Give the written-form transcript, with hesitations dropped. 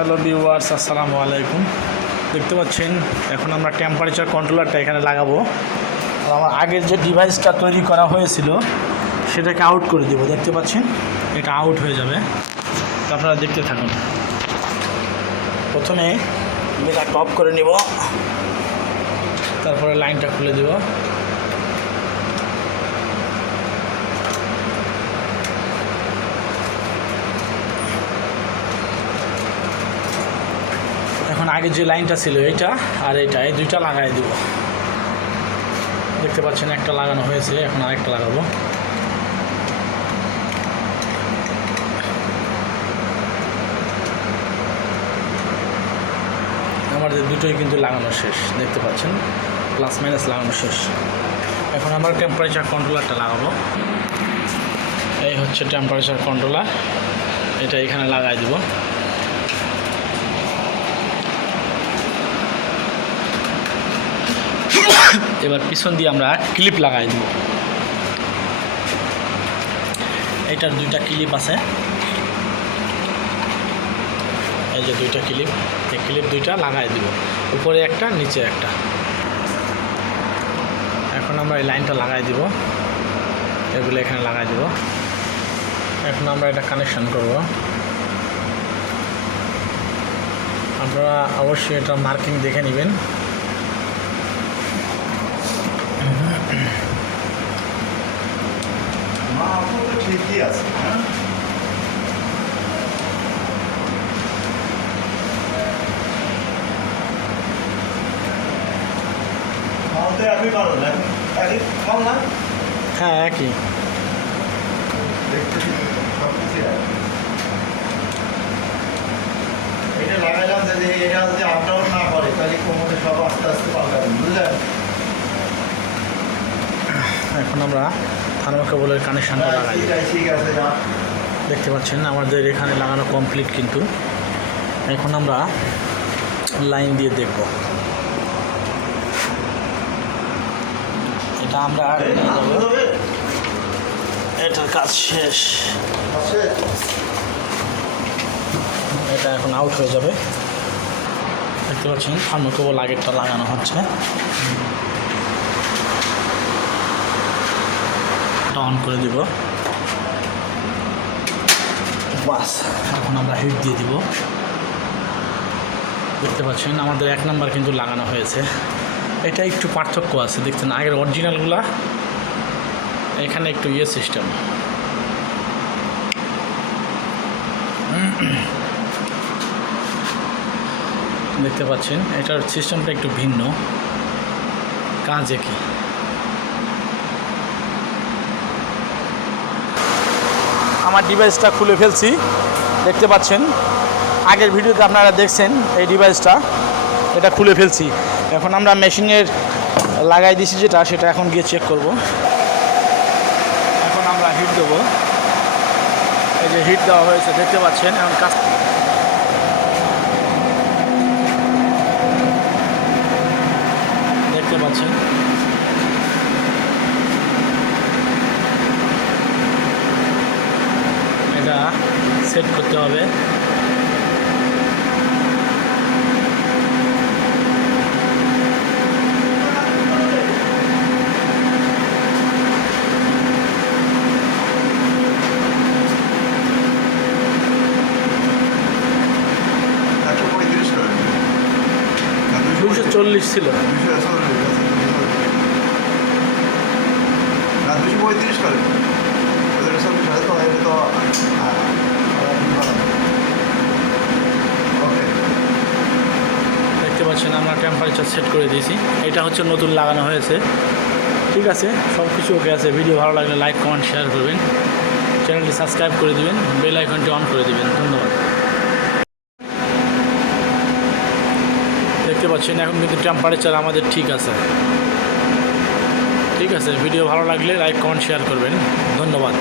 Hello viewers, আসসালামু আলাইকুম। দেখতে পাচ্ছেন এখন আমরা টেম্পারেচার কন্ট্রোলারটা এখানে লাগাবো। আর আমার আগের যে ডিভাইসটা তৈরি করা হয়েছিল সেটাকে আউট করে দেবো। দেখতে পাচ্ছেন এটা আউট হয়ে যাবে, তো আপনারা দেখতে থাকুন। প্রথমে মিটার টপ করে নিব, তারপরে লাইনটা খুলে দেব। এখন আগে যে লাইনটা ছিল এইটা আর এইটা, এই দুইটা লাগাই দিব। দেখতে পাচ্ছেন একটা লাগানো হয়েছে, এখন আরেকটা লাগাবো। আমাদের দুটোই কিন্তু লাগানো শেষ, দেখতে পাচ্ছেন প্লাস মাইনাস লাগানো শেষ। এখন আমরা টেম্পারেচার কন্ট্রোলারটা লাগাবো। এই হচ্ছে টেম্পারেচার কন্ট্রোলার, এটা এখানে লাগাই দিব। এবার পিছন দিয়ে আমরা ক্লিপ লাগাই দিব। এটার দুইটা ক্লিপ আছে, এই যে দুইটা ক্লিপ, এই ক্লিপ দুইটা লাগাই দিব, উপরে একটা নিচে একটা। এখন আমরা এই লাইনটা লাগাই দিব, এগুলো এখানে লাগাই দিব। এখন আমরা এটা কানেকশন করব। আপনারা অবশ্যই এটা মার্কিং দেখে নেবেন। ঠিকই আছে, একই পারো না, একই কম না। হ্যাঁ একই। এটা লাগাইলাম যদি এটা যদি আপ ডাউন না করে তাহলে কোমরে সব আস্তে আস্তে পাল্টাবেন, বুঝলেন? এখন আমরা থার্মোকেবলের কানেকশানটা লাগাই। ঠিক আছে, দেখতে পাচ্ছেন আমাদের এখানে লাগানো কমপ্লিট, কিন্তু এখন আমরা লাইন দিয়ে দেখব। এটা আমরা এটার কাজ শেষ, এটা এখন আউট হয়ে যাবে। দেখতে পাচ্ছেন থার্মোকেবল আগেরটা লাগানো হচ্ছে, অন করে দিব। বাস, এখন আমরা হিট দিয়ে দিব। দেখতে পাচ্ছেন আমাদের 1 নাম্বার কিন্তু লাগানো হয়েছে। এটা একটু পার্থক্য আছে, দেখছেন আগের অরিজিনালগুলা এখানে একটু সিস্টেম। দেখতে পাচ্ছেন এটার সিস্টেমটা একটু ভিন্ন, কাজে কি। আমার ডিভাইসটা খুলে ফেলছি, দেখতে পাচ্ছেন আগের ভিডিওতে আপনারা দেখছেন এই ডিভাইসটা, এটা খুলে ফেলছি। এখন আমরা মেশিনের লাগাই দিছি যেটা, সেটা এখন গিয়ে চেক করব। এখন আমরা হিট দেবো, এই যে হিট দেওয়া হয়েছে দেখতে পাচ্ছেন। এখন কাজ দেখতে পাচ্ছেন, এটা সেট করতে হবে। চল্লিশ ছিল, 235 করে তো দেখতে পাচ্ছেন আমরা টেম্পারেচার সেট করে দিয়েছি। এটা হচ্ছে নতুন লাগানো হয়েছে, ঠিক আছে, সব কিছু ওকে আছে। ভিডিও ভালো লাগলে লাইক কমেন্ট শেয়ার করবেন, চ্যানেলটি সাবস্ক্রাইব করে দিবেন, বেল আইকনটি অন করে দিবেন। ধন্যবাদ। দেখতে পাচ্ছেন এখন কিন্তু টেম্পারেচার আমাদের ঠিক আছে, ঠিক আছে। ভিডিও ভালো লাগলে লাইক কমেন্ট শেয়ার করবেন। ধন্যবাদ।